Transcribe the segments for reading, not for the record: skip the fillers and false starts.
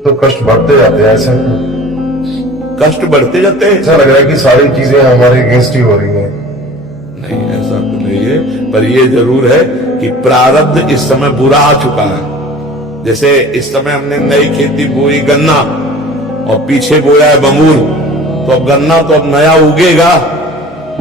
तो कष्ट बढ़ते जाते हैं ऐसे। कष्ट बढ़ते जाते हैं। ऐसा लग रहा है कि सारी चीजें हमारे अगेंस्ट ही हो रही हैं। नहीं, ऐसा तो नहीं है, पर ये जरूर है कि प्रारब्ध इस समय बुरा आ चुका है। जैसे इस समय हमने नई खेती बोई गन्ना और पीछे बोया है बमूल, तो अब गन्ना तो अब नया उगेगा,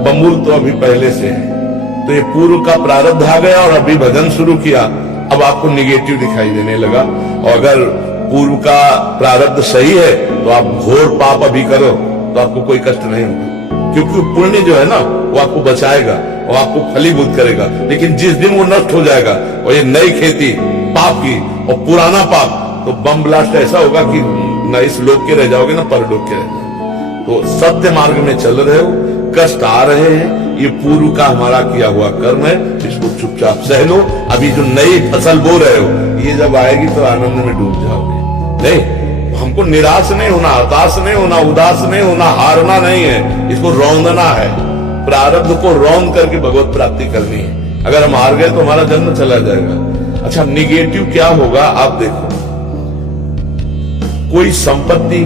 बमूल तो अभी पहले से है। तो ये पूर्व का प्रारब्ध आ गया और अभी भजन शुरू किया, अब आपको निगेटिव दिखाई देने लगा। और अगर पूर्व का प्रारब्ध सही है तो आप घोर पाप अभी करो तो आपको कोई कष्ट नहीं होगा, क्योंकि पुण्य जो है ना वो आपको बचाएगा और आपको फलीभूत करेगा। लेकिन जिस दिन वो नष्ट हो जाएगा और ये नई खेती पाप की और पुराना पाप, तो बम ब्लास्ट ऐसा होगा कि न इस लोक के रह जाओगे ना परलोक के रह जाओगे। तो सत्य मार्ग में चल रहे हो, कष्ट आ रहे हैं, ये पूर्व का हमारा किया हुआ कर्म है, इसको चुपचाप सह लो। अभी जो नई फसल बो रहे हो, ये जब आएगी तो आनंद में डूब जाओगे। नहीं, हमको निराश नहीं होना, हताश नहीं होना, उदास नहीं होना, हारना नहीं है, इसको रौंदना है। प्रारब्ध को रौंद करके भगवत प्राप्ति करनी है। अगर हम हार गए तो हमारा जन्म चला जाएगा। अच्छा, निगेटिव क्या होगा आप देखो, कोई संपत्ति,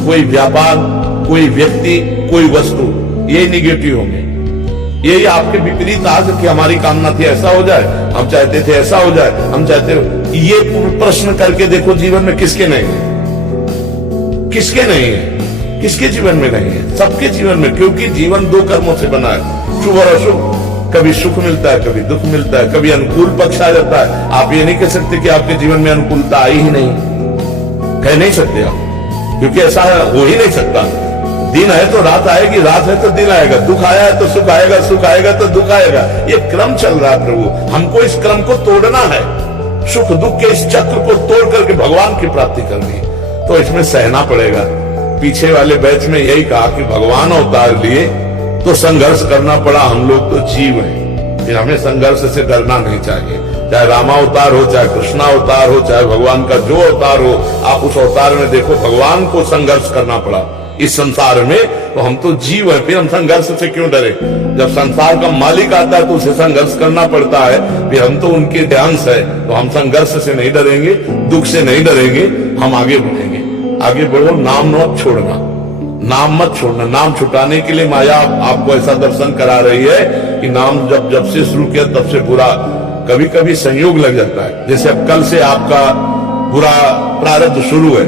कोई व्यापार, कोई व्यक्ति, कोई वस्तु, ये निगेटिव होंगे। यही आपके विपरीत आज कि हमारी कामना थी ऐसा हो जाए, हम चाहते थे ऐसा हो जाए, हम चाहते, ये प्रश्न करके देखो जीवन में किसके नहीं है, किसके नहीं है, किसके जीवन में नहीं है? सबके जीवन में, क्योंकि जीवन दो कर्मों से बना है, शुभ और अशुभ। कभी सुख मिलता है, कभी दुख मिलता है, कभी अनुकूल पक्ष आ जाता है। आप ये नहीं कह सकते कि आपके जीवन में अनुकूलता आई ही नहीं, कह नहीं सकते आप, क्योंकि ऐसा हो ही नहीं सकता। दिन है तो रात आएगी, रात है तो दिन आएगा, दुख आया है तो सुख आएगा, सुख आएगा तो दुख आएगा। ये क्रम चल रहा है प्रभु, हमको इस क्रम को तोड़ना है। सुख दुख के इस चक्र को तोड़ करके भगवान की प्राप्ति करनी है, तो इसमें सहना पड़ेगा। पीछे वाले बैच में यही कहा कि भगवान अवतार लिए तो संघर्ष करना पड़ा, हम लोग तो जीव हैं, फिर हमें संघर्ष से डरना नहीं चाहिए। चाहे रामावतार हो, चाहे कृष्णावतार हो, चाहे भगवान का जो अवतार हो, आप उस अवतार में देखो भगवान को संघर्ष करना पड़ा इस संसार में। तो हम तो जीव है, फिर हम संघर्ष से क्यों डरे? जब संसार का मालिक आता है तो उसे संघर्ष करना पड़ता है, फिर हम तो उनके अंश है, तो हम संघर्ष से नहीं डरेंगे, दुख से नहीं डरेंगे, हम आगे बढ़ेंगे। आगे बढ़ो, नाम मत छोड़ना, नाम मत छोड़ना। नाम छुटाने के लिए माया आपको ऐसा दर्शन करा रही है कि नाम जब से शुरू किया तब से बुरा, कभी कभी संयोग लग जाता है। जैसे अब कल से आपका बुरा प्रारब्ध शुरू है,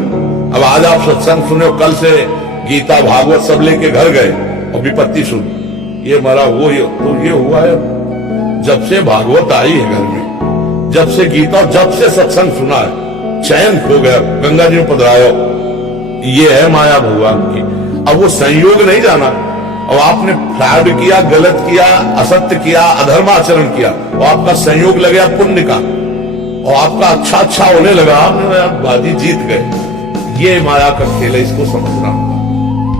अब आज आप सत्संग सुने, कल से गीता भागवत सब लेके घर गए और विपत्ति सुन, ये मरा वो, ये तो ये हुआ है। जब से भागवत आई है घर में, जब से गीता, जब से सत्संग सुना है, चैन खो गया। गंगा जी में पधराओ, ये है माया भगवान की। अब वो संयोग नहीं जाना, और आपने फ्रॉड किया, गलत किया, असत्य किया, अधर्माचरण किया, और आपका संयोग लग गया पुण्य का, और आपका अच्छा होने लगा, आप बाजी जीत गए। ये माया का खेल है, इसको समझना।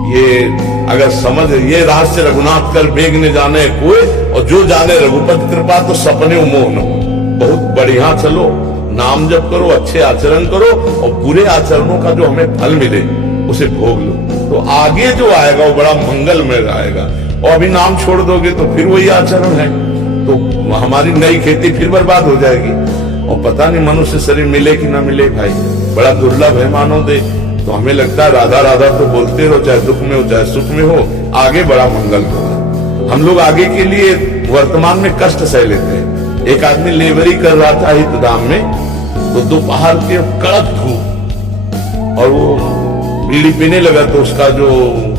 ये अगर समझ, ये रहस्य रघुनाथ कर वेग ने जाने कोई, और जो जाने रघुपति कृपा तो सपने मोह न हो। बहुत बढ़िया चलो, नाम जप करो, अच्छे आचरण करो, और बुरे आचरणों का जो हमें फल मिले उसे भोग लो, तो आगे जो आएगा वो बड़ा मंगलमय आएगा। और अभी नाम छोड़ दोगे तो फिर वही आचरण है, तो हमारी नई खेती फिर बर्बाद हो जाएगी। और पता नहीं मनुष्य शरीर मिले कि ना मिले भाई, बड़ा दुर्लभ है मानो दे। तो हमें लगता है राधा राधा तो बोलते रहो, चाहे दुख में हो चाहे सुख में हो, आगे बड़ा मंगल होगा। हम लोग आगे के लिए वर्तमान में कष्ट सह लेते हैं। एक आदमी लेबरी कर रहा था हितधाम में, तो दोपहर के कड़क धूप, और वो बीड़ी पीने लगा, तो उसका जो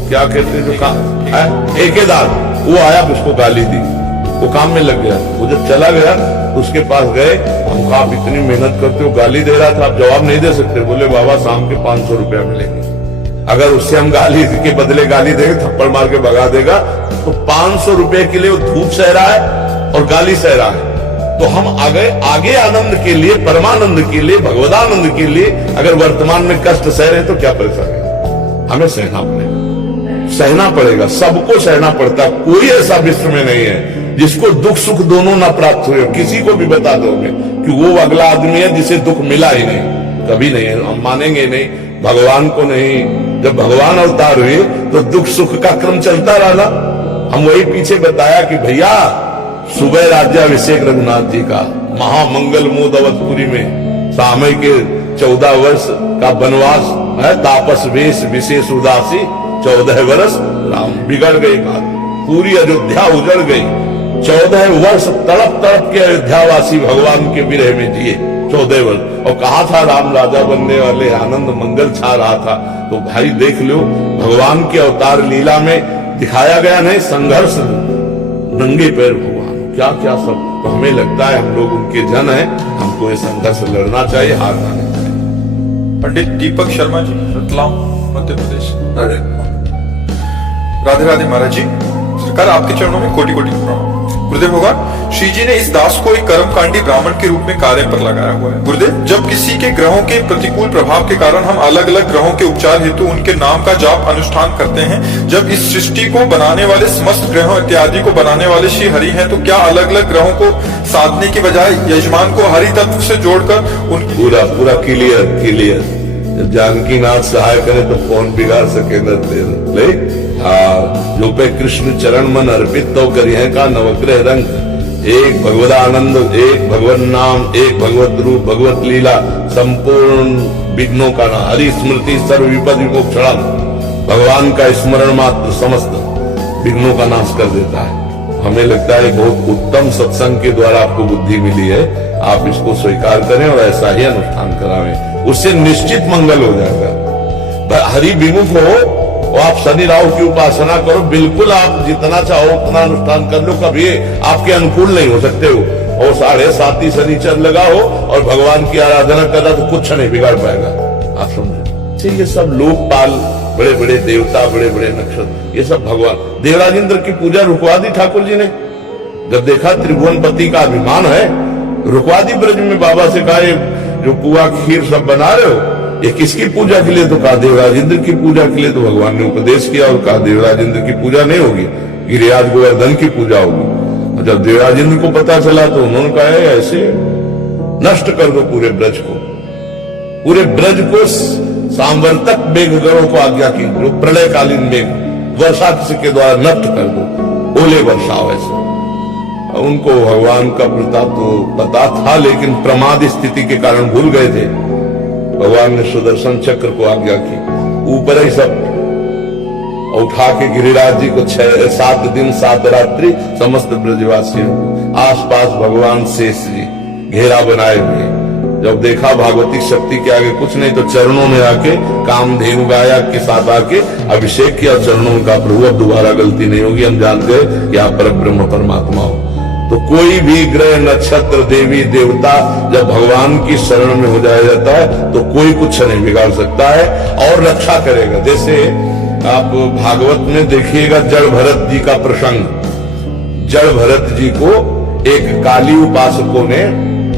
क्या कहते हैं, जो काम ठेकेदार, वो आया, उसको गाली दी, वो काम में लग गया। वो जब चला गया तो उसके पास गए, हम आप इतनी मेहनत करते हो, गाली दे रहा था, आप जवाब नहीं दे सकते। बोले बाबा शाम के 500 रुपया मिलेंगे, अगर उससे हम गाली के बदले गाली देंगे, थप्पड़ मार के भगा देगा, तो 500 रुपए के लिए वो धूप सह रहा है और गाली सह रहा है। तो हम आगे आनंद के लिए, परमानंद के लिए, भगवदानंद के लिए अगर वर्तमान में कष्ट सह रहे हैं तो क्या परेशानी? हमें सहना पड़ेगा, सहना पड़ेगा, सबको सहना पड़ता है। कोई ऐसा विश्व में नहीं है जिसको दुख सुख दोनों ना प्राप्त हुए। किसी को भी बता दोगे कि वो अगला आदमी है जिसे दुख मिला ही नहीं, कभी नहीं है, हम मानेंगे नहीं, भगवान को नहीं। जब भगवान अवतार हुए तो दुख सुख का क्रम चलता रहा। हम वही पीछे बताया कि भैया सुबह राज्याभिषेक रघुनाथ जी का, महामंगल मोद अवधपुरी में, सामय के 14 वर्ष का वनवास है, तापस वेश विशेष उदासी, 14 वर्ष राम। बिगड़ गई बात, पूरी अयोध्या उजड़ गई। 14 वर्ष तड़प तड़प के अयोध्यावासी भगवान के विरह में जिए, 14 वर्ष। और कहा था राम राजा बनने वाले, आनंद मंगल छा रहा था। तो भाई देख लो, भगवान के अवतार लीला में दिखाया गया नहीं संघर्ष, नंगे पैर भगवान क्या क्या सब। तो हमें लगता है हम लोग उनके जन हैं, हमको ये संघर्ष लड़ना चाहिए, हारना नहीं चाहिए। पंडित दीपक शर्मा जी, रतलाम, मध्य प्रदेश। राधे राधे महाराज जी, सरकार आपके चरणों में कोटि कोटि प्रणाम। गुरुदेव भगवान, श्री जी ने इस दास को एक कर्मकांडी ब्राह्मण के रूप में कार्य पर लगाया हुआ है। गुरुदेव, जब किसी के ग्रहों के प्रतिकूल प्रभाव के कारण हम अलग अलग ग्रहों के उपचार हेतु उनके नाम का जाप अनुष्ठान करते हैं, जब इस सृष्टि को बनाने वाले समस्त ग्रहों इत्यादि को बनाने वाले श्री हरि हैं, तो क्या अलग अलग ग्रहों को साधने की बजाय यजमान को हरि तत्व से जोड़कर उन पूरा पूरा क्लियर। जब जानकी नाथ सहाय करे तो कौन बिगाड़ सके न ले। जो पे कृष्ण चरण मन अर्पित तो करिए का नवग्रह रंग। एक भगवद आनंद, एक भगवत नाम, एक भगवत रूप, भगवत लीला, संपूर्ण विघ्नों का नाम। हरि स्मृति सर्व विपद विमोक्षण। भगवान का स्मरण मात्र समस्त विघ्नों का नाश कर देता है। हमें लगता है बहुत उत्तम सत्संग के द्वारा आपको बुद्धि मिली है, आप इसको स्वीकार करें और ऐसा ही अनुष्ठान करावें, उससे निश्चित मंगल हो जाएगा। हरि विमुख हो और आप शनि राहु की उपासना करो, बिल्कुल आप जितना चाहो उतना अनुष्ठान कर लो, कभी आपके अनुकूल नहीं हो सकते हो। और 7.5 शनिचर लगा हो और भगवान की आराधना कर रहा तो कुछ नहीं बिगाड़ पाएगा, आप समझे। ये सब लोकपाल, बड़े बड़े देवता, बड़े बड़े नक्षत्र, ये सब भगवान। देवराज इंद्र की पूजा रुकवा दी ठाकुर जी ने, जब देखा त्रिभुवनपति का अभिमान है, रुकवा दी ब्रज में। बाबा से कहा जो पुआ खीर सब बना रहे हो ये किसकी पूजा के लिए? तो कहा देवराज इंद्र की पूजा के लिए। तो भगवान ने उपदेश किया और कहा देवराज इंद्र की पूजा नहीं होगी, गिरिराज गोवर्धन की पूजा होगी। और जब देवराज इंद्र को पता चला तो उन्होंने कहा ऐसे नष्ट कर दो पूरे ब्रज को, पूरे ब्रज को सांवर्तक मेघगणों को आज्ञा की, जो प्रलयकालीन मेघ वर्षा के द्वारा नष्ट कर दो, ओले वर्षाओ ऐसे। उनको भगवान का प्रताप तो पता था, लेकिन प्रमाद स्थिति के कारण भूल गए थे। भगवान ने सुदर्शन चक्र को आज्ञा की, ऊपर ही सब उठा के गिरिराज जी को 7 दिन 7 रात्रि समस्त ब्रजवासियों को, आसपास भगवान शेष जी घेरा बनाए हुए। जब देखा भागवती शक्ति के आगे कुछ नहीं, तो चरणों में आके कामधेनु गाया के साथ आके अभिषेक किया चरणों का। प्रभु अब दोबारा गलती नहीं होगी, हम जानते हैं कि आप परब्रह्म परमात्मा हो। तो कोई भी ग्रह नक्षत्र देवी देवता जब भगवान की शरण में हो जाया जाता है तो कोई कुछ नहीं बिगाड़ सकता है और रक्षा करेगा। जैसे आप भागवत में देखिएगा जड़ भरत जी का प्रसंग। जड़ भरत जी को एक काली उपासकों ने,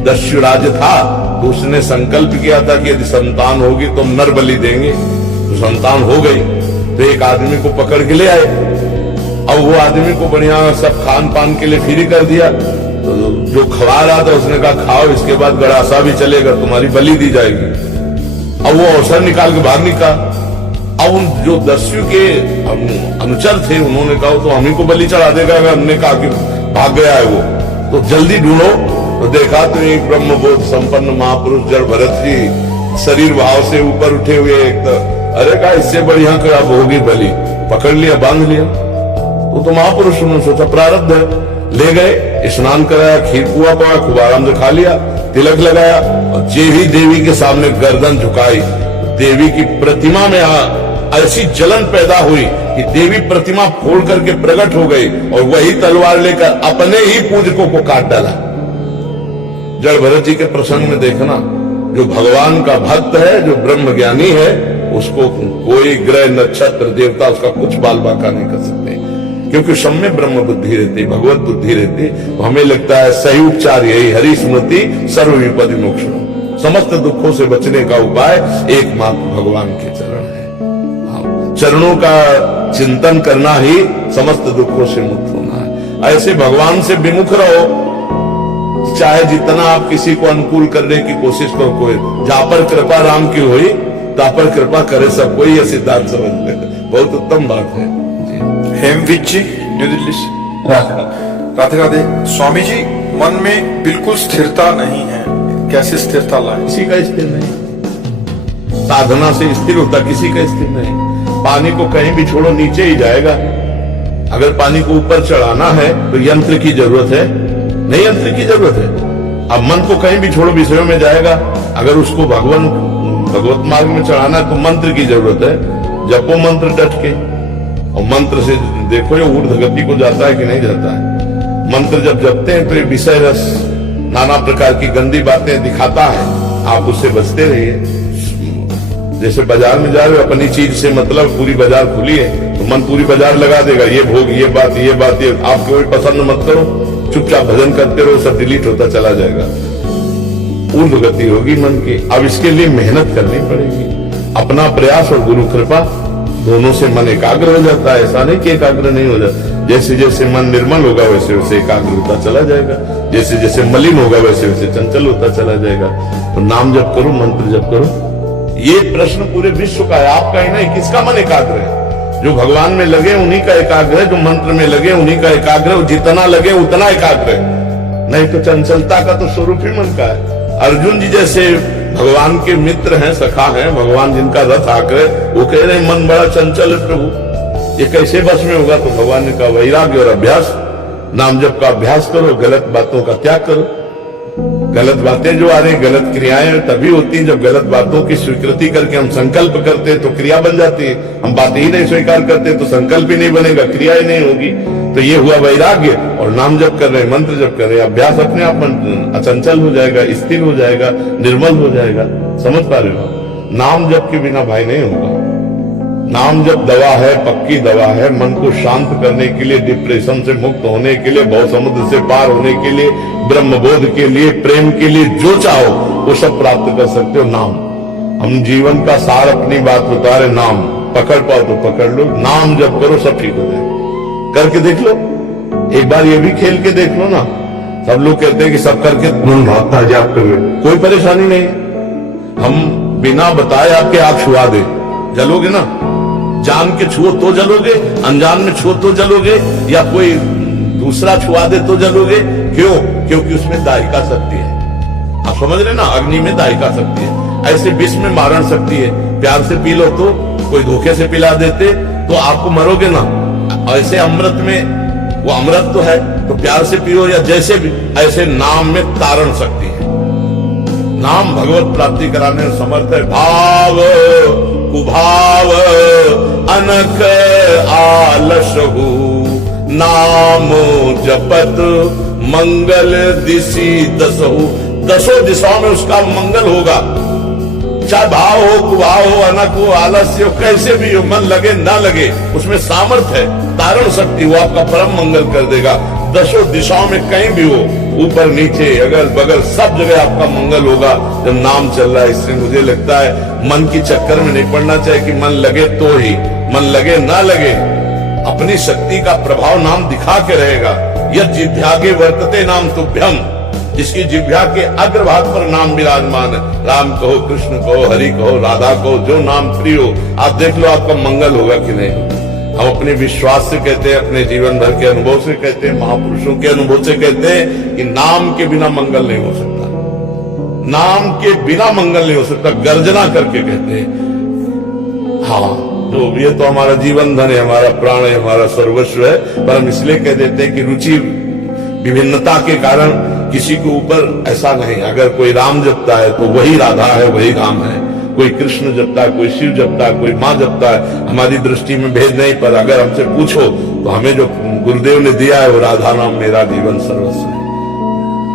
दस्युराज था तो उसने संकल्प किया था कि यदि संतान होगी तो हम नर बलि देंगे। तो संतान हो गई तो एक आदमी को पकड़ के ले आए। अब वो आदमी को बढ़िया सब खान पान के लिए फ्री कर दिया। तो जो खवा रहा था उसने कहा खाओ, इसके बाद गड़ासा भी चलेगा, तुम्हारी बलि दी जाएगी। अब वो अवसर निकाल के भाग निकला। अब उन जो दस्यु के अनुचर थे उन्होंने कहा तो हम ही को बलि चढ़ा देगा। हमने कहा कि भाग गया है वो, तो जल्दी ढूंढो। तो देखा तो एक ब्रह्मबोध संपन्न महापुरुष जड़ भरत जी शरीर भाव से ऊपर उठे हुए एक अरे कहा इससे बढ़िया कर अब होगी बलि। पकड़ लिया, बांध लिया। तो महापुरुष ने सोचा प्रारब्ध है, ले गए, स्नान कराया, खीर पुआ पड़ा, खूब आराम से खा लिया, तिलक लगाया। और जे ही देवी के सामने गर्दन झुकाई, देवी की प्रतिमा में ऐसी जलन पैदा हुई कि देवी प्रतिमा फोड़ करके प्रकट हो गई और वही तलवार लेकर अपने ही पूजकों को काट डाला। जड़ भरत जी के प्रसंग में देखना, जो भगवान का भक्त है, जो ब्रह्म ज्ञानी है, उसको कोई ग्रह नक्षत्र देवता उसका कुछ बाल बाका नहीं कर सकते, क्योंकि सब में ब्रह्म बुद्धि रहती, भगवत बुद्धि रहती। तो हमें लगता है सही उपचार यही, हरि स्मृति सर्व विपद विमोक्षण। समस्त दुखों से बचने का उपाय एकमात्र भगवान के चरण है। चरणों का चिंतन करना ही समस्त दुखों से मुक्त होना है। ऐसे भगवान से विमुख रहो, चाहे जितना आप किसी को अनुकूल करने की कोशिश करो, कोई जहां पर कृपा राम की हुई ता पर कृपा करे सब कोई, यह सिद्धांत समझ लेते, बहुत उत्तम बात है। हेमविज जी, न्यू दिल्ली से। राधे राधे। स्वामी जी, मन में बिल्कुल स्थिरता नहीं है, कैसे स्थिरता लाए? किसी का स्थिर नहीं, साधना से स्थिर होता, किसी का स्थिर नहीं। पानी को कहीं भी छोड़ो नीचे ही जाएगा। अगर पानी को ऊपर चढ़ाना है तो यंत्र की जरूरत है, नहीं यंत्र की जरूरत है। अब मन को कहीं भी छोड़ो विषयों में जाएगा। अगर उसको भगवत मार्ग में चढ़ाना है तो मंत्र की जरूरत है। जपो मंत्र डट के, और मंत्र से देखो ये ऊर्ध्व गति को जाता है कि नहीं जाता है। मंत्र जब जपते हैं तो ये विषय रस नाना प्रकार की गंदी बातें दिखाता है, आप उससे बचते रहिए। जैसे बाजार में जा रहे हो, अपनी चीज से मतलब पूरी बाजार खुली है तो मन पूरी बाजार लगा देगा, ये भोग, ये बात, ये आप कोई पसंद मत करो, चुपचाप भजन करते रहो, सब डिलीट होता चला जाएगा। ऊर्ध्व गति होगी मन की। अब इसके लिए मेहनत करनी पड़ेगी, अपना प्रयास और गुरु कृपा दोनों से मन एकाग्र हो जाता है। ऐसा नहीं कि एकाग्र नहीं हो जाता। जैसे जैसे मन निर्मल होगा वैसे वैसे एकाग्र होता चला जाएगा, जैसे जैसे मलिन होगा वैसे वैसे चंचल होता चला जाएगा। तो नाम जप करो, मंत्र जप करो। ये प्रश्न पूरे विश्व का है, आपका ही नहीं। किसका मन एकाग्र है? जो भगवान में लगे उन्हीं का एकाग्र है, जो मंत्र में लगे उन्हीं का एकाग्र है। जितना लगे उतना एकाग्र है, नहीं तो चंचलता का तो स्वरूप ही मन का है। अर्जुन जी जैसे भगवान के मित्र हैं, सखा हैं, भगवान जिनका रथ आकर वो कह रहे हैं मन बड़ा चंचल है प्रभु, ये कैसे बस में होगा? तो भगवान ने कहा वैराग्य और अभ्यास, नाम जप का अभ्यास करो, गलत बातों का त्याग करो। गलत बातें जो आ रही, गलत क्रियाएं तभी होती हैं जब गलत बातों की स्वीकृति करके हम संकल्प करते हैं तो क्रिया बन जाती है। हम बातें ही नहीं स्वीकार करते तो संकल्प ही नहीं बनेगा, क्रिया ही नहीं होगी। तो ये हुआ वैराग्य। और नाम जप कर रहे हैं, मंत्र जप कर रहे हैं, अभ्यास अपने आप अचंचल हो जाएगा, स्थिर हो जाएगा, निर्मल हो जाएगा। समझ पा रहे हो? नाम जप के बिना भाई नहीं होगा। नाम जप दवा है, पक्की दवा है। मन को शांत करने के लिए, डिप्रेशन से मुक्त होने के लिए, भव समुद्र से पार होने के लिए, ब्रह्मबोध के लिए, प्रेम के लिए, जो चाहो वो सब प्राप्त कर सकते हो। नाम, हम जीवन का सार अपनी बात बता रहे। नाम पकड़ पाओ तो पकड़ लो, नाम जप करो, सब ठीक हो जाए। करके देख लो, एक बार ये भी खेल के देख लो ना। सब लोग कहते हैं कि सब करके भागता जाप कर ले, कोई परेशानी नहीं। हम बिना बताए आपके आग छुआ दे, जलोगे ना? जान के छुओ तो जलोगे, अनजान में छुओ तो जलोगे, या कोई दूसरा छुआ दे तो जलोगे। क्यों? क्योंकि उसमें दाहिका शक्ति है। आप समझ रहे ना? अग्नि में दाहिका शक्ति है। ऐसे विष में मारण शक्ति है। प्यार से पी लो तो, कोई धोखे से पिला देते तो आपको मरोगे ना। ऐसे अमृत में, वो अमृत तो है तो प्यार से पियो या जैसे भी, ऐसे नाम में तारण शक्ति है। नाम भगवत प्राप्ति कराने में समर्थ है। भाव कुभाव अनक आलसहु, नाम जपत मंगल दिशि दसहु। दसों दिशाओं में उसका मंगल होगा। चाहे भाव हो, कुभाव हो, अनक हो, आलस्य हो, कैसे भी हो, मन लगे ना लगे, उसमें सामर्थ्य है, तारण शक्ति, वो आपका परम मंगल कर देगा। दसों दिशाओं में कहीं भी हो, ऊपर नीचे अगल बगल सब जगह आपका मंगल होगा जब नाम चल रहा है। इससे मुझे लगता है मन की चक्कर में नहीं पड़ना चाहिए कि मन लगे तो ही, मन लगे ना लगे, अपनी शक्ति का प्रभाव नाम दिखा के रहेगा। यह जिह्वागे वर्तते नाम तुभ्यम, जिसकी जिह्वा के अग्रभाग पर नाम विराजमान है। राम कहो, कृष्ण कहो, हरि कहो, राधा कहो, जो नाम प्रिय हो, आप देख लो आपका मंगल होगा कि नहीं। हम अपने विश्वास से कहते हैं, अपने जीवन भर के अनुभव से कहते हैं, महापुरुषों के अनुभव से कहते हैं कि नाम के बिना मंगल नहीं हो सकता। नाम के बिना मंगल नहीं हो सकता, गर्जना करके कहते हैं। हाँ, तो ये तो हमारा जीवन धन है, हमारा प्राण है, हमारा सर्वस्व है। पर हम इसलिए कह देते हैं कि रुचि विभिन्नता के कारण किसी के ऊपर ऐसा नहीं। अगर कोई राम जपता है तो वही राधा है, वही राम है। कोई कृष्ण जपता है, कोई शिव जपता है, कोई माँ जपता है। हमारी दृष्टि में भेद नहीं। पर अगर हमसे पूछो तो हमें जो गुरुदेव ने दिया है वो राधा नाम मेरा जीवन सर्वस्व है।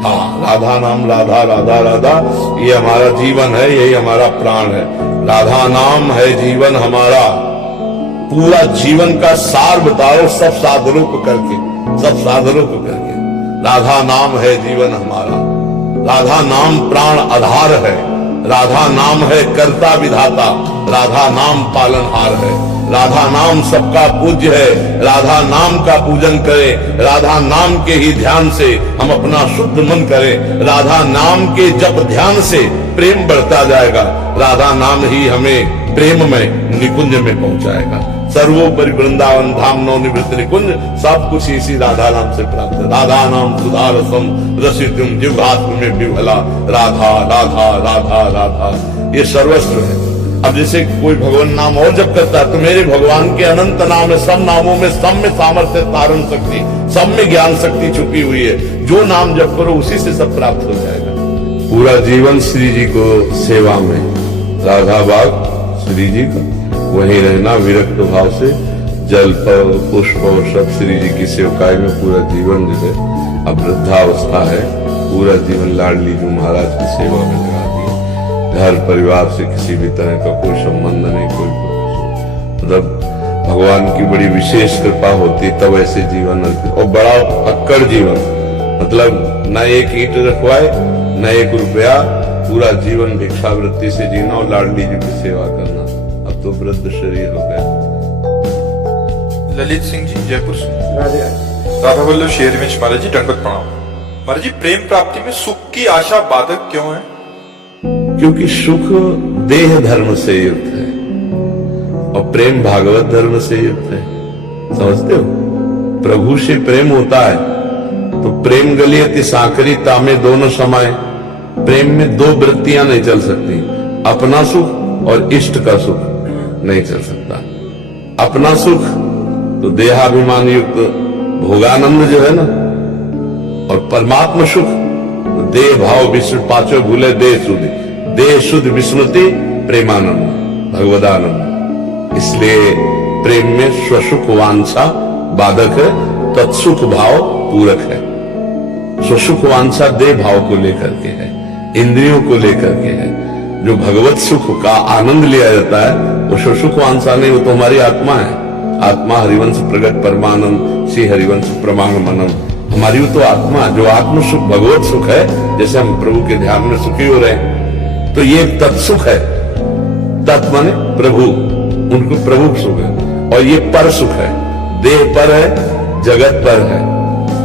हाँ, राधा नाम, राधा राधा राधा, ये हमारा जीवन है, यही हमारा प्राण है। राधा नाम है जीवन हमारा। पूरा जीवन का सार बताओ, सब साधनों को करके, सब साधनों को करके। राधा नाम है जीवन हमारा। राधा नाम प्राण आधार है। राधा नाम है कर्ता विधाता। राधा नाम पालनहार है। राधा नाम सबका पूज्य है। राधा नाम का पूजन करें। राधा नाम के ही ध्यान से हम अपना शुद्ध मन करें। राधा नाम के जप ध्यान से प्रेम बढ़ता जाएगा। राधा नाम ही हमें प्रेम में निकुंज में पहुंचाएगा। सर्वोपरि वृंदावन धाम नौ निवृत्त निकुंज, सब कुछ इसी राधा नाम से प्राप्त है। राधा नाम सुधारसम रसितुम जिह्वात्म में विह्वला। राधा राधा राधा राधा, ये सर्वस्व है। अब जैसे कोई भगवान नाम और जब करता है तो मेरे भगवान के अनंत नाम है, सब नामों में सब में सामर्थ्य, तारण शक्ति, सब में ज्ञान शक्ति छुपी हुई है। जो नाम जप करो उसी से सब प्राप्त हो जाएगा। पूरा जीवन श्री जी को सेवा में, राधा बाग श्री जी का वहीं रहना विरक्त भाव से, जल पुष्प और सब श्री जी की सेवकाई में पूरा जीवन जो है, अब वृद्धावस्था है, पूरा जीवन लाडली जी महाराज की सेवा में लगा दिए। घर परिवार से किसी भी तरह का कोई संबंध नहीं, कोई मतलब भगवान की बड़ी विशेष कृपा होती तब ऐसे जीवन, और बड़ा अक्कड़ जीवन, मतलब न एक ईंट रखवाए न एक रुपया, पूरा जीवन भिक्षावृत्ति से जीना और लाडली जी की सेवा करना। अब तो वृद्ध शरीर हो गया। ललित सिंह जी जयपुर से। राधा वल्लभ शेरविंश महाराज जी, दंडवत प्रणाम। महाराज जी, प्रेम प्राप्ति में सुख की आशा बाधक क्यों है? क्योंकि सुख देह धर्म से युक्त है और प्रेम भागवत धर्म से युक्त है। समझते हो? प्रभु से प्रेम होता है तो प्रेम गलियति साकरी तामे दोनों समय। प्रेम में दो वृत्तियां नहीं चल सकती, अपना सुख और इष्ट का सुख नहीं चल सकता। अपना सुख तो देहाभिमान युक्त भोगानंद जो है ना, और परमात्मा सुख तो देह भाव विष्णु पांचों भूले देह शुद्धि, देह शुद्ध विस्मृति प्रेमानंद भगवदानंद। इसलिए प्रेम में स्वसुख वांछा बाधक है, तत्सुख भाव पूरक है। स्वसुख वांछा देह भाव को लेकर के है, इंद्रियों को लेकर के है। जो भगवत सुख का आनंद लिया जाता है वो स्वसुख वांछा नहीं, वो तो हमारी आत्मा है। आत्मा हरिवंश प्रगट परमानंद श्री हरिवंश प्रमाण मनम, हमारी वो तो आत्मा, जो आत्म सुख भगवत सुख है। जैसे हम प्रभु के ध्यान में सुखी हो रहे हैं तो ये तत्सुख है। तत् माने प्रभु, उनको प्रभु सुख है। और ये पर सुख है, देह पर है, जगत पर है,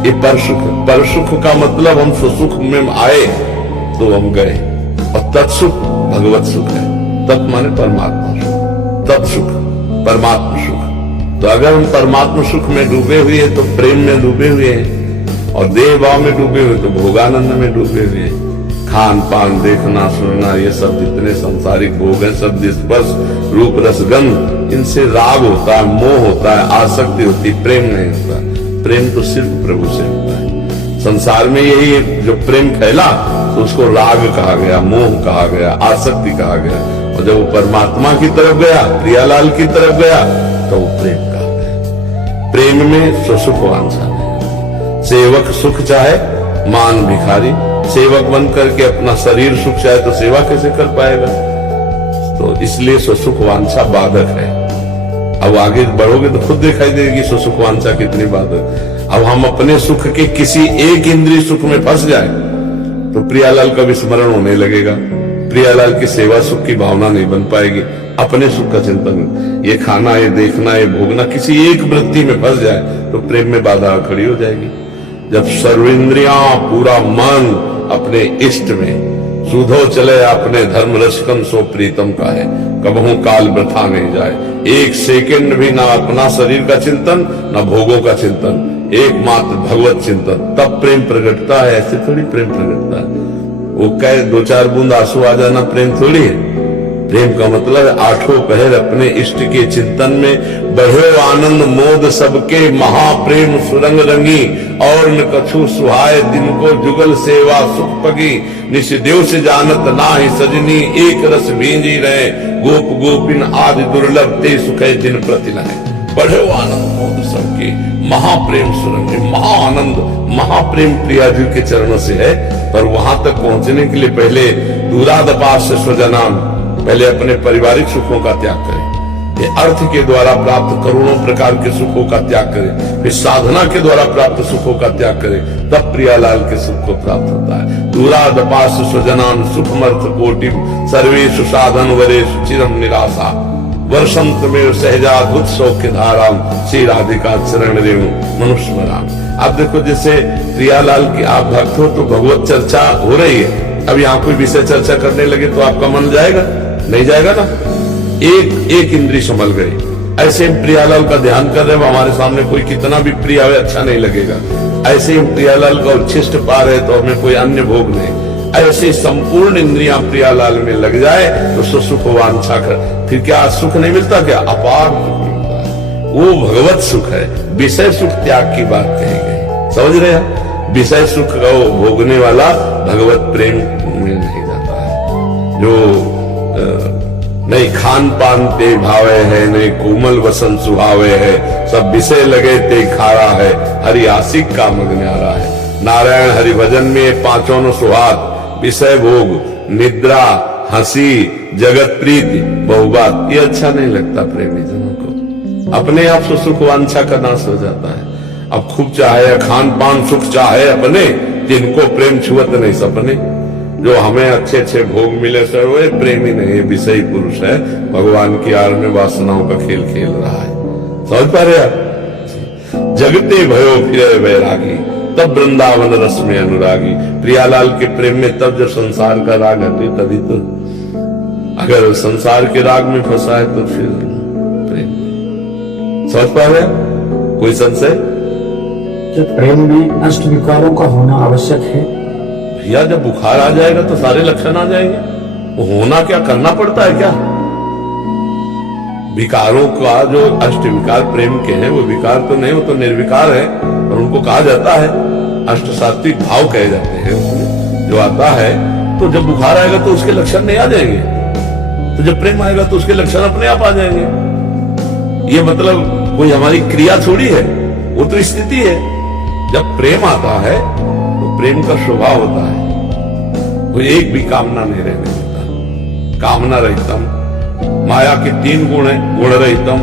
ये पर सुख है। पर सुख का मतलब हम सुख में आए तो हम गए, और तत्सुख भगवत सुख है। तत् माने परमात्मा सुख, तत्सुख परमात्मा सुख। तो अगर हम परमात्मा सुख में डूबे हुए हैं तो प्रेम में डूबे हुए हैं, और देह भाव में डूबे हुए तो भोगानंद में डूबे हुए हैं। खान पान देखना सुनना ये सब जितने सांसारिक भोग हैं, सब स्पर्श रूप रसगंध, इनसे राग होता है, मोह होता है, आसक्ति होती, प्रेम नहीं होता। प्रेम तो सिर्फ प्रभु से होता है। संसार में यही जो प्रेम फैला तो उसको राग कहा गया, मोह कहा गया, आसक्ति कहा गया। और जब वो परमात्मा की तरफ गया, प्रियालाल की तरफ गया, तो वो प्रेम कहा गया। प्रेम में स्वसुख वांछा नहीं। सेवक सुख चाहे मान भिखारी, सेवक बन करके अपना शरीर सुख चाहे तो सेवा कैसे कर पाएगा? तो इसलिए स्वसुख वांछा बाधक है। अब आगे बढ़ोगे तो खुद दिखाई देगी स्वसुख वांछा कितनी बाधक। अब हम अपने सुख के किसी एक इंद्रिय सुख में फंस जाए तो प्रियालाल का विस्मरण होने लगेगा, प्रियालाल की सेवा सुख की भावना नहीं बन पाएगी। अपने सुख का चिंतन, ये खाना, ये देखना, ये भोगना, किसी एक वृत्ति में फंस जाए तो प्रेम में बाधा खड़ी हो जाएगी। जब सर्वेंद्रियां पूरा मन अपने इष्ट में सुधो चले, अपने धर्म रसकन सो प्रीतम का है, कबहू काल वृथा नहीं जाए। एक सेकंड भी ना अपना शरीर का चिंतन, ना भोगों का चिंतन, एकमात्र भगवत चिंतन, तब प्रेम प्रकटता है। ऐसे थोड़ी प्रेम प्रकटता है। वो कहे दो चार बूंद आंसू आ जाना प्रेम थोड़ी है। प्रेम का मतलब है आठों पहर अपने इष्ट के चिंतन में बढ़ो आनंद मोद सबके, महाप्रेम सुरंग रंगी और न कछु सुहाय, दिन को जुगल सेवा सुख पगी, निश देव से जानत ना ही सजनी, एक रस भींजी रहे, गोप गोपिन आदि दुर्लभ ते सुखे जिन प्रति नहे। बढ़ो आनंद मोद सबके, महाप्रेम सुरंग, महाआनंद महाप्रेम प्रिया जी के चरणों से है। पर वहां तक पहुंचने के लिए पहले दूरादपास स्वजनाम, पहले अपने पारिवारिक सुखों का त्याग करें, ये अर्थ के द्वारा प्राप्त करोड़ों प्रकार के सुखों का त्याग करें, फिर साधना के द्वारा प्राप्त सुखों का त्याग करें, तब प्रियालाल के सुख को प्राप्त होता है। दूरादपास स्वजनान सुखमर्थ कोटि, सर्वेषु साधन वरेषु चिरम निराशा, वर्षंत में सहजाद्भुत सौख्य धाराम, श्री राधिका चरण रेणु मनुष्य राम। आप देखो, जैसे प्रियालाल की आप भक्त हो तो भगवत चर्चा हो रही है, अब यहाँ कोई विषय चर्चा करने लगे तो आपका मन जाएगा? नहीं जाएगा ना। एक इंद्री संभल गई। ऐसे हम प्रियालाल का ध्यान कर रहे हो, हमारे सामने कोई कितना भी प्रिय आवे अच्छा नहीं लगेगा। ऐसे ही प्रियालाल का उच्छिष्ट पार है तो हमें कोई अन्य भोग नहीं। ऐसे संपूर्ण इंद्रियां प्रियालाल में लग जाए तो सुख वांछा कर, फिर क्या सुख नहीं मिलता, क्या अपार सुख मिलता है। वो भगवत सुख है। विषय सुख त्याग की बात कही गई, समझ रहे हैं। विषय सुख को भोगने वाला भगवत प्रेम में नहीं जाता है। जो नहीं खान पान ते भावे है, नहीं कोमल वसन सुहावे है, सब विषय लगे ते खारा है, हरि आशिक का मग न्यारा है। नारायण हरि भजन में पांचों नो सुहाग, विषय भोग, निद्रा, हंसी, जगत प्रीति, बहुबात, ये अच्छा नहीं लगता प्रेमी जनों को। अपने आप से सुख वांछा का नाश हो जाता है। अब खूब चाहे खान पान सुख चाहे अपने, जिनको प्रेम छुअत नहीं सपने। जो हमें अच्छे अच्छे भोग मिले सर वो प्रेमी नहीं है, विषयी पुरुष है, भगवान की आड़ में वासनाओं का खेल खेल रहा है। समझ पा रहे आप। जगते भयो फिरे वैरागी, तब वृंदावन रस में अनुरागी। प्रियालाल के प्रेम में तब जब संसार का राग हटे तभी तो। अगर संसार के राग में फंसा है तो फिर प्रेम। समझ पा रहे हैं? कोई संशय? जब प्रेम में अष्ट विकारों का होना आवश्यक है। भैया जब बुखार आ जाएगा तो सारे लक्षण आ जाएंगे। वो होना क्या, करना पड़ता है क्या? विकारों का जो अष्ट विकार प्रेम के हैं वो विकार तो नहीं, वो तो निर्विकार है। और उनको कहा जाता है अष्ट सात्विक भाव कहे जाते हैं उसमें जो आता है। तो जब बुखार आएगा तो उसके लक्षण नहीं आ जाएंगे, तो जब प्रेम आएगा तो उसके लक्षण अपने आप आ जाएंगे। ये मतलब कोई हमारी क्रिया थोड़ी है, वो तो स्थिति है। जब प्रेम आता है तो प्रेम का स्वभाव होता है, वो एक भी कामना नहीं रहने देता। कामना रहितम, माया के 3 गुण है, गुण रहितम,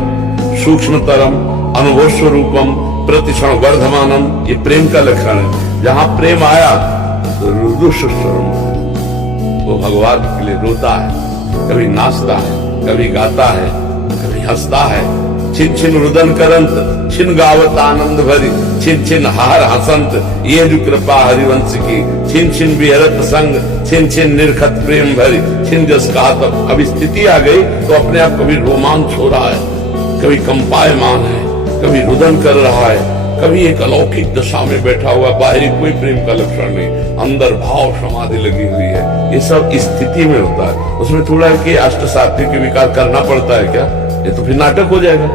सूक्ष्मतरम, अनुभव स्वरूपम, प्रतिक्षण वर्धमानम, ये प्रेम का लक्षण है। जहां प्रेम आया तो रुदुषस्वरम, वो भगवान के लिए रोता है, कभी नाचता है, कभी गाता है, कभी हंसता है। छिन छिन रुदन करंत, छिन गावत आनंद भरी, छिन छिन हार हसंत, ये जो कृपा हरिवंश की। छिन छिन विहरत संग, छिन छिन निर्खत प्रेम भरी, छिन जस कहा तब। अब स्थिति आ गई तो अपने आप कभी रोमांच हो रहा है, कभी कंपायमान है, कभी रुदन कर रहा है, कभी एक अलौकिक दशा में बैठा हुआ, बाहरी कोई प्रेम का लक्षण नहीं, अंदर भाव समाधि लगी हुई है। ये सब स्थिति में होता है। उसमें थोड़ा है कि अष्ट सात्विक विकार करना पड़ता है क्या? ये तो फिर नाटक हो जाएगा।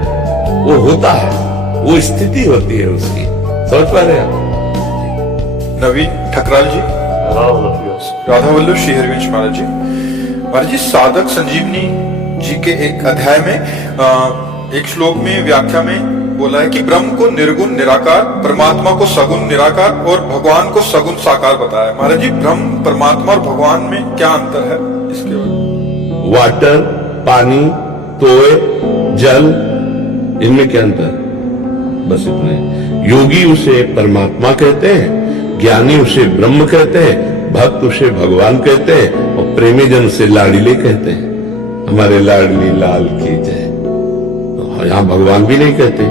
वो होता है, वो स्थिति होती है उसकी। समझ पा रहे हैं? नवीन ठकराल जी, राधा वल्लभ श्री हरिवंश महाराज जी। महाराज जी, साधक संजीवनी जी के एक अध्याय में एक श्लोक में व्याख्या में बोला है कि ब्रह्म को निर्गुण निराकार, परमात्मा को सगुण निराकार और भगवान को सगुण साकार बताया। महाराज जी, ब्रह्म, परमात्मा और भगवान में क्या अंतर है? इसके बारे। वाटर, पानी, तोय, जल, इनमें क्या अंतर? बस इतना ही। योगी उसे परमात्मा कहते हैं, ज्ञानी उसे ब्रह्म कहते हैं, भक्त उसे भगवान कहते हैं और प्रेमी जन उसे लाडली कहते हैं। हमारे लाडली लाल की जय। तो यहाँ भगवान भी नहीं कहते,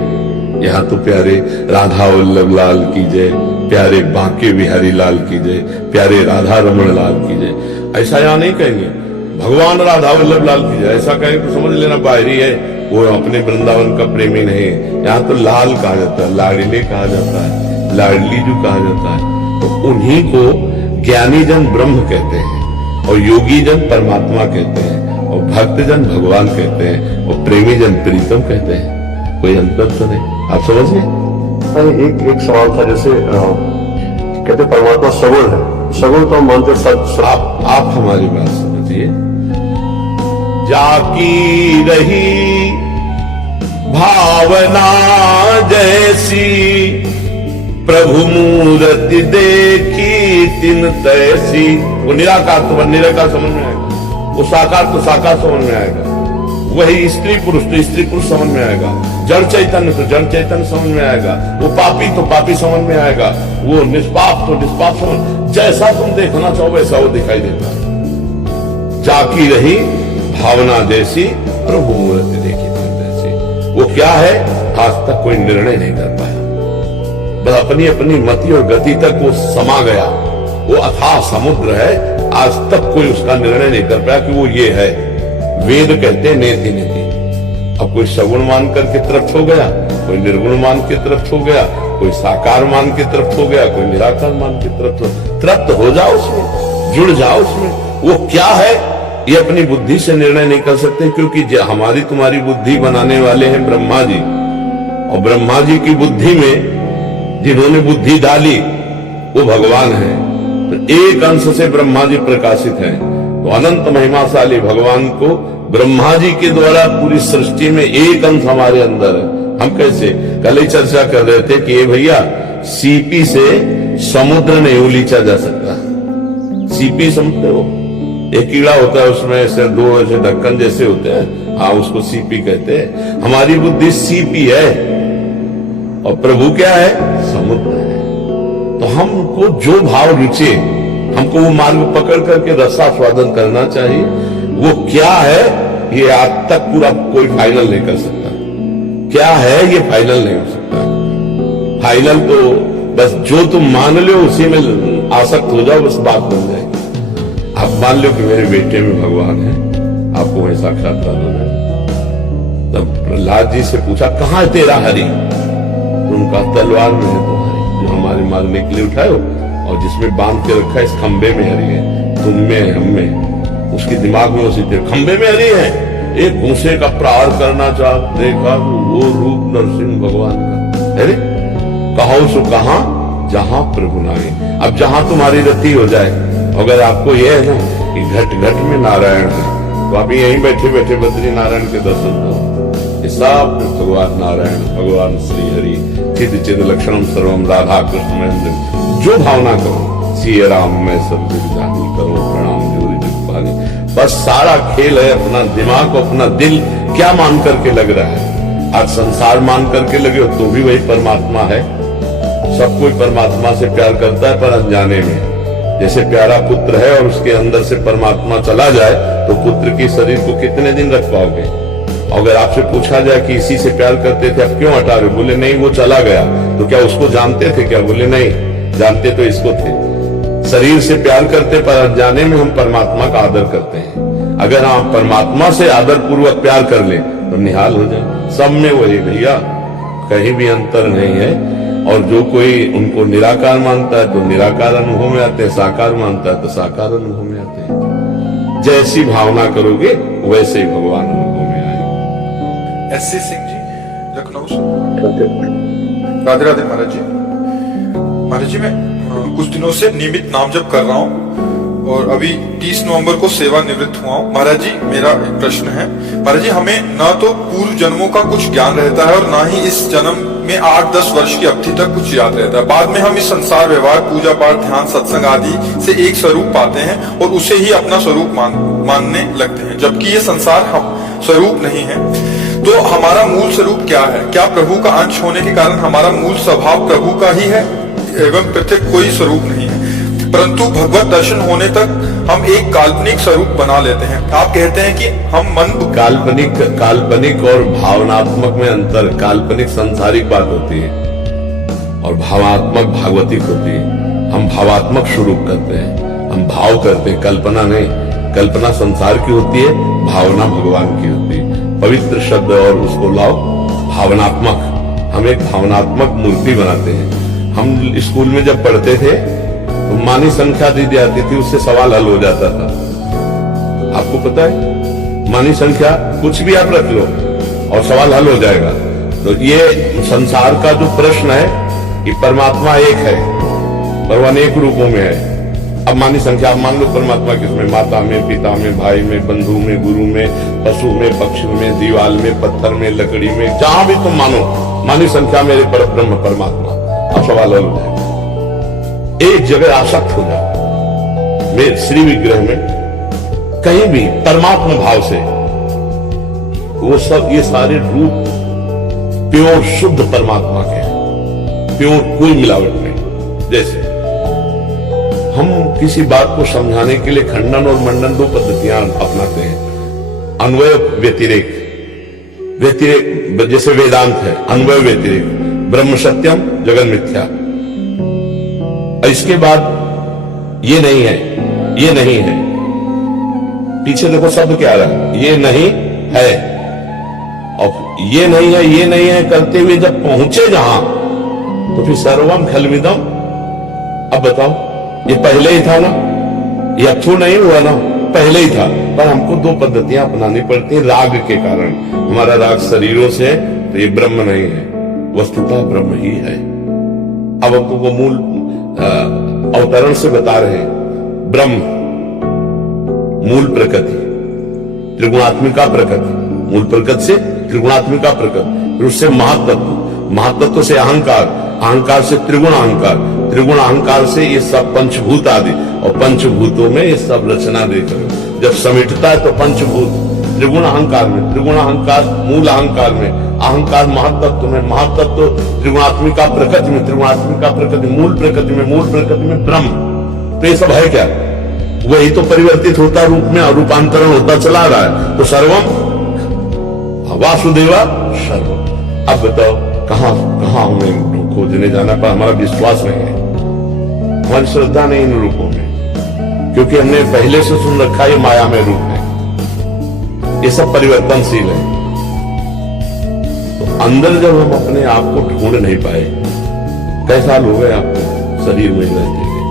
यहाँ तो प्यारे राधा वल्लभ लाल की जय, प्यारे बांके बिहारी लाल की जय, प्यारे राधा रमण लाल की जय। ऐसा यहाँ नहीं कहेंगे भगवान राधा वल्लभ लाल की जय। ऐसा कहेंगे तो समझ लेना बाहरी है, वो अपने वृंदावन का प्रेमी नहीं। यहाँ तो लाल कहा जाता है, लाडले कहा जाता है, लाडली जो कहा जाता है। तो उन्हीं को ज्ञानी जन ब्रह्म कहते हैं और योगी जन परमात्मा कहते हैं और भक्त जन भगवान कहते हैं और प्रेमी जन प्रीतम कहते हैं। कोई अंतर तो नहीं, आप समझिए। एक सवाल था, जैसे कहते परमात्मा सगुण है, सगुण तो हम मानते सच। आप हमारी बात समझिए। जाकी रही भावना जैसी, प्रभु मूर्ति देखी तिन तैसी। वो निराकार तो निराकार समझ में आएगा, वो साकार तो साकार समझ में आएगा, वही स्त्री पुरुष तो स्त्री पुरुष समझ में आएगा, जड़ चैतन्य तो जड़ चैतन्य समझ में आएगा, वो पापी तो पापी समझ में आएगा, वो निष्पाप तो निष्पाप समझ। जैसा तुम देखना चाहो वैसा वो दिखाई देता है। जाकी रही भावना जैसी, प्रभु मूर्ति देखी तिन तैसी। वो क्या है? आज तक कोई निर्णय नहीं कर पाया, बस अपनी अपनी मति और गति तक वो समा गया। वो अथाह समुद्र है, आज तक कोई उसका निर्णय नहीं कर पाया कि वो ये है। वेद कहते हैं नेति नेति। अब कोई सगुण मान करके तृप्त हो गया, कोई निर्गुण मान के तृप्त हो गया, कोई साकार मान के तृप्त हो गया, कोई निराकार मान के तृप्त हो जाओ उसमें। जुड़ जाओ उसमें। वो क्या है ये अपनी बुद्धि से निर्णय नहीं कर सकते, क्योंकि हमारी तुम्हारी बुद्धि बनाने वाले हैं ब्रह्मा जी, और ब्रह्मा जी की बुद्धि में जिन्होंने बुद्धि डाली वो भगवान है। तो एक अंश से ब्रह्मा जी प्रकाशित हैं, तो अनंत महिमाशाली भगवान को ब्रह्मा जी के द्वारा पूरी सृष्टि में एक अंश हमारे अंदर है। हम कैसे, कल ही चर्चा कर रहे थे कि ये भैया सीपी से समुद्र नहीं उलीचा जा सकता। सीपी समझते हो, एक कीड़ा होता है उसमें ऐसे दो ऐसे ढक्कन जैसे होते हैं, हाँ उसको सीपी कहते हैं। हमारी बुद्धि सीपी है और प्रभु क्या है, समुद्र है। तो हमको जो भाव रुचे, हमको वो मार्ग पकड़ करके रसास्वादन करना चाहिए। वो क्या है ये आज तक पूरा कोई फाइनल नहीं कर सकता। क्या है ये फाइनल नहीं हो सकता। फाइनल तो बस जो तुम मान लो उसी में आसक्त हो जाओ, बस बात बन जाएगी। आप मान लो कि मेरे बेटे में भगवान है, आपको वही साक्षात्कार हो जाए। तब प्रहलाद जी से पूछा कहाँ है तेरा हरि, तो उनका तलवार में है तुम्हारी, जो हमारे मारने के लिए उठाए हो, और जिसमें बांध के रखा है इस खंबे में हरि है, तुम में है, हम में। उसके दिमाग में उसी खंबे में हरि है। एक घूसे का प्रहार करना चाह देखा तो वो रूप नरसिंह भगवान का। अरे कहो सो कहा जहां प्रभु नागे। अब जहां तुम्हारी रति हो जाए, अगर आपको यह है ना कि घट घट में नारायण है, तो आप यहीं बैठे बैठे बद्री नारायण के दर्शन करो। सब भगवान नारायण, भगवान श्री हरि, चिद चिद लक्षणम सर्वम राधा कृष्ण महेंद्र। जो भावना करो, सिया राम में सब जानी करो प्रणाम जोरी जुगपानी। बस सारा खेल है अपना दिमाग, अपना दिल क्या मान करके लग रहा है। आज संसार मान करके लगे हो तो भी वही परमात्मा है। सब कोई परमात्मा से प्यार करता है, पर अनजाने में। जैसे प्यारा पुत्र है और उसके अंदर से परमात्मा चला जाए, तो पुत्र की शरीर को कितने दिन रख पाओगे। अगर आपसे पूछा जाए कि इसी से प्यार करते थे, अब क्यों हटा रहे, बोले नहीं वो चला गया। तो क्या उसको जानते थे क्या, बोले नहीं, जानते तो इसको थे। शरीर से प्यार करते, पर अनजाने में हम परमात्मा का आदर करते हैं। अगर हम परमात्मा से आदर पूर्वक प्यार कर ले तो निहाल हो जाए। सब में वही भैया, कहीं भी अंतर नहीं है। और जो कोई उनको निराकार मानता है तो निराकार अनुभव में आते हैं, साकार मानता है तो साकार अनुभव में आते हैं। जैसी भावना करोगे वैसे ही भगवान अनुभव में आएंगे। एस सी सिंह जी, लखनऊ से। राधे राधे महाराज जी। महाराज जी, मैं कुछ दिनों से नियमित नाम जप कर रहा हूँ और अभी 30 नवंबर को सेवानिवृत्त हुआ हूँ। महाराज जी, मेरा एक प्रश्न है। महाराज जी, हमें न तो पूर्व जन्मों का कुछ ज्ञान रहता है और न ही इस जन्म में 8-10 वर्ष की अवधि तक कुछ याद रहता है। बाद में हम इस संसार व्यवहार, पूजा पाठ, ध्यान, सत्संग आदि से एक स्वरूप पाते हैं और उसे ही अपना स्वरूप मानने लगते हैं, जबकि ये संसार हम स्वरूप नहीं है। तो हमारा मूल स्वरूप क्या है? क्या प्रभु का अंश होने के कारण हमारा मूल स्वभाव प्रभु का ही है एवं पृथक कोई स्वरूप नहीं है? परंतु भगवत दर्शन होने तक हम एक काल्पनिक स्वरूप बना लेते हैं। आप कहते हैं कि हम मन काल्पनिक और भावनात्मक में अंतर। काल्पनिक सांसारिक बात होती है और भावात्मक भागवतिक होती है। हम भावात्मक स्वरूप करते हैं, हम भाव करते हैं, कल्पना नहीं। कल्पना संसार की होती है, भावना भगवान की होती है। पवित्र शब्द और उसको लाओ भावनात्मक। हम एक भावनात्मक मूर्ति बनाते हैं। हम स्कूल में जब पढ़ते थे तो मानी संख्या दी जाती थी, उससे सवाल हल हो जाता था। आपको पता है, मानी संख्या कुछ भी आप रख लो और सवाल हल हो जाएगा। तो ये संसार का जो प्रश्न है कि परमात्मा एक है पर वो अनेक रूपों में है। अब मानी संख्या आप मान लो, परमात्मा किसमें? माता में, पिता में, भाई में, बंधु में, गुरु में, पशु में, पक्षी में, दीवाल में, पत्थर में, लकड़ी में, जहां भी तुम मानो मानी संख्या मेरे परब्रह्म परमात्मा। अब सवाल हल हो जाएगा। एक जगह आसक्त हो जाओ मेरे श्री विग्रह में, कहीं भी परमात्मा भाव से, वो सब ये सारे रूप प्योर शुद्ध परमात्मा के हैं, प्योर, कोई मिलावट नहीं। जैसे हम किसी बात को समझाने के लिए खंडन और मंडन दो पद्धतियां अपनाते हैं। अन्वय व्यतिरेक, जैसे वेदांत है, अन्वय व्यतिरेक, ब्रह्म सत्यम जगन मिथ्या। इसके बाद ये नहीं है, ये नहीं है, पीछे देखो शब्द क्या आ रहा है, ये नहीं है। और ये नहीं है, ये नहीं है करते हुए जब पहुंचे जहां, तो फिर सर्वम खलविदम। अब बताओ, ये पहले ही था ना? ये अथू नहीं हुआ ना, पहले ही था। पर हमको दो पद्धतियां अपनानी पड़ती हैं राग के कारण। हमारा राग शरीरों से है, तो ये ब्रह्म नहीं है, वस्तुतः ब्रह्म ही है। अब आपको वो मूल अवतरण से बता रहे हैं। ब्रह्म मूल प्रकृति, त्रिगुणात्मिका प्रकृति, मूल प्रकृति से त्रिगुणात्मिका प्रकृति, फिर उससे महातत्व, महातत्व से अहंकार, अहंकार से त्रिगुण अहंकार, त्रिगुण अहंकार से ये सब पंचभूत आदि, और पंचभूतों में ये सब रचना देख रहे हो। जब समेटता है तो पंचभूत त्रिगुण अहंकार में, त्रिगुण अहंकार मूल अहंकार में, अहंकार महातत्व में, महातत्व त्रिगुणात्मिका प्रकृति में, त्रिगुणात्मिका प्रकृति मूल प्रकृति में, मूल प्रकृति में ब्रह्म। तो ये सब है क्या? वही तो परिवर्तित होता रूप में, रूपांतरण होता चला रहा है। तो सर्वम वासुदेवा सर्वम। अब बताओ कहां कहां हमें खोजने जाना, पर हमारा विश्वास नहीं है, हमारी श्रद्धा नहीं इन रूपों में, क्योंकि हमने पहले से सुन रखा है माया में रूप है, ये सब परिवर्तनशील है। तो अंदर जब हम अपने आप को ढूंढ नहीं पाए, कई साल हो गए आपको शरीर में रहते हुए?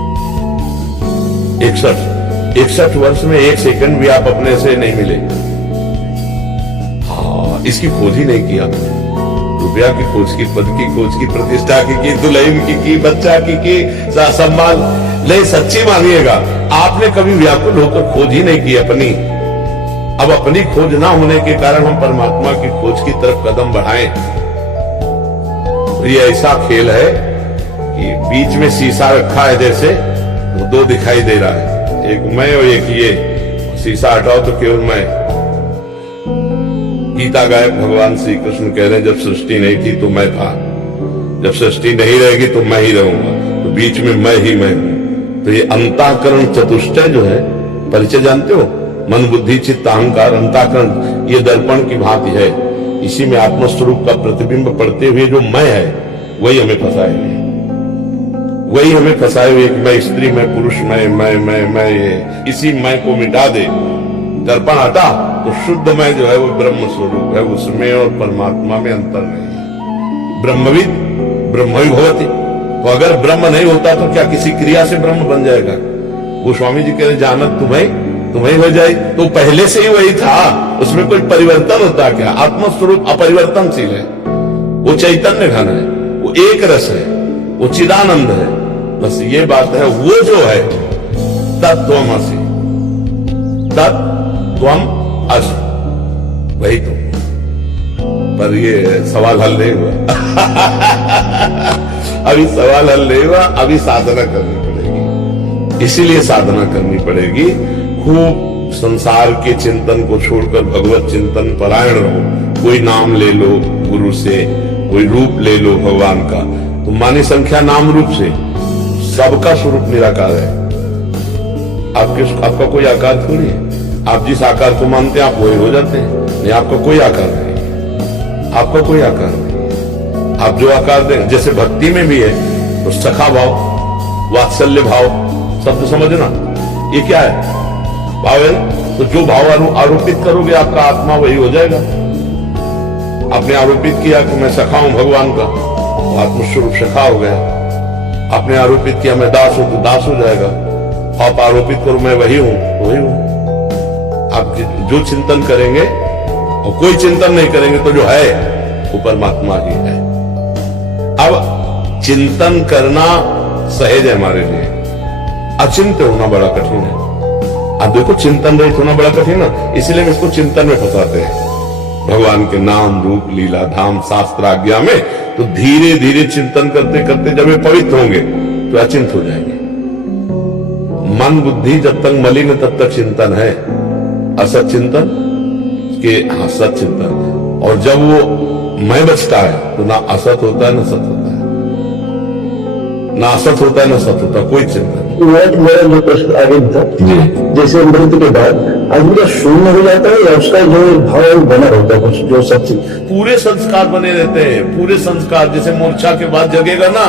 61 वर्ष में एक सेकंड भी आप अपने से नहीं मिले। हाँ, इसकी खोज ही नहीं किया। रुपया की खोज की, पद की खोज की, प्रतिष्ठा की, दुल्हन की, बच्चा की सम्मान नहीं। सच्ची मानिएगा, आपने कभी व्याकुल होकर खोज ही नहीं की अपनी। अब अपनी खोज ना होने के कारण हम परमात्मा की खोज की तरफ कदम बढ़ाएं। ये ऐसा खेल है कि बीच में शीशा रखा है, जैसे तो दो दिखाई दे रहा है, एक मैं और एक ये। शीशा हटाओ तो केवल मैं। गीता गायक भगवान श्री कृष्ण कह रहे हैं, जब सृष्टि नहीं थी तो मैं था, जब सृष्टि नहीं रहेगी तो मैं ही रहूंगा, तो बीच में मैं ही मैं हूं। तो ये अंतःकरण चतुष्टय जो है, परिचय जानते हो? मन बुद्धि चित्त अहंकार अंतःकरण, ये दर्पण की भांति है। इसी में आत्मस्वरूप का प्रतिबिंब पड़ते हुए जो मैं है, वही हमें फंसाए हुए, वही हमें फंसाए हुए कि मैं स्त्री, मैं पुरुष, मैं ये। इसी मैं को मिटा दे, दर्पण हटा, तो शुद्ध मैं जो है वो ब्रह्म स्वरूप है, उसमें और परमात्मा में अंतर नहीं है। ब्रह्मविद ब्रह्म ही भवति। तो अगर ब्रह्म नहीं होता तो क्या किसी क्रिया से ब्रह्म बन जाएगा? गोस्वामी जी कह रहे जानत तुम्हें हो जाए, तो पहले से ही वही था, उसमें कोई परिवर्तन होता क्या? आत्मस्वरूप अपरिवर्तनशील है, वो चैतन्य घन है, वो एक रस है, वो चिदानंद है। बस ये बात है, वो जो है तत्त्वमसि, तत्त्वम असि, वही तो। पर ये सवाल हल नहीं हुआ अभी सवाल हल नहीं हुआ, अभी साधना करनी पड़ेगी। इसीलिए साधना करनी पड़ेगी, खूब संसार के चिंतन को छोड़कर भगवत चिंतन परायण रहो। कोई नाम ले लो गुरु से, कोई रूप ले लो भगवान का, तो मानी संख्या नाम रूप से सबका स्वरूप निराकार है। आपका कोई आकार थोड़ी है, आप जिस आकार को मानते हैं आप वही हो जाते हैं। नहीं, आपका कोई आकार नहीं, आपका कोई आकार नहीं। आप जो आकार दें, जैसे भक्ति में भी है तो सखा भाव, वात्सल्य भाव, शब्द समझना, ये क्या है? भाव है। तो जो भाव आरोपित करोगे आपका आत्मा वही हो जाएगा। आपने आरोपित किया कि मैं सखा हूं भगवान का, तो आत्मस्वरूप सखा हो गया। आपने आरोपित किया मैं दास हूं, तो दास हो जाएगा। आप आरोपित करो मैं वही हूं, वही हूं। आप जो चिंतन करेंगे और कोई चिंतन नहीं करेंगे तो जो है वो परमात्मा ही है। अब चिंतन करना सहज है हमारे लिए, अचिंत्य होना बड़ा कठिन है। अब देखो, चिंतन रहित होना बड़ा कठिन है, इसलिए हम इसको चिंतन में फंसाते हैं। भगवान के नाम रूप लीला धाम शास्त्र आज्ञा में तो धीरे धीरे चिंतन करते करते जब वे पवित्र होंगे तो अचिंत हो जाएंगे। मन बुद्धि जब तक मलिन तब तक चिंतन है, असत चिंतन के सत चिंतन। और जब वो मैं बचता है तो ना असत होता है ना सत होता है, ना असत होता है ना सत होता, कोई चिंतन। मेरा जो प्रश्न आगे था, जैसे मृत्यु के बाद आदमी का शून्य हो जाता है या उसका जो भाव बना रहता है, कुछ जो सच्ची पूरे संस्कार बने रहते हैं, पूरे संस्कार। जैसे मोर्चा के बाद जगेगा ना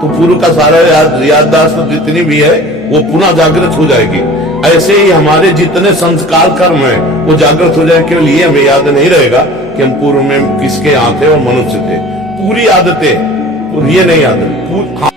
तो पूर्व का सारा याददाश्त जितनी भी है वो पुनः जागृत हो जाएगी। ऐसे ही हमारे जितने संस्कार कर्म है वो जागृत हो जाए। केवल ये हमें याद नहीं रहेगा कि हम पूर्व में किसके यहाँ थे और मनुष्य थे, पूरी आदतें, ये नहीं याद है।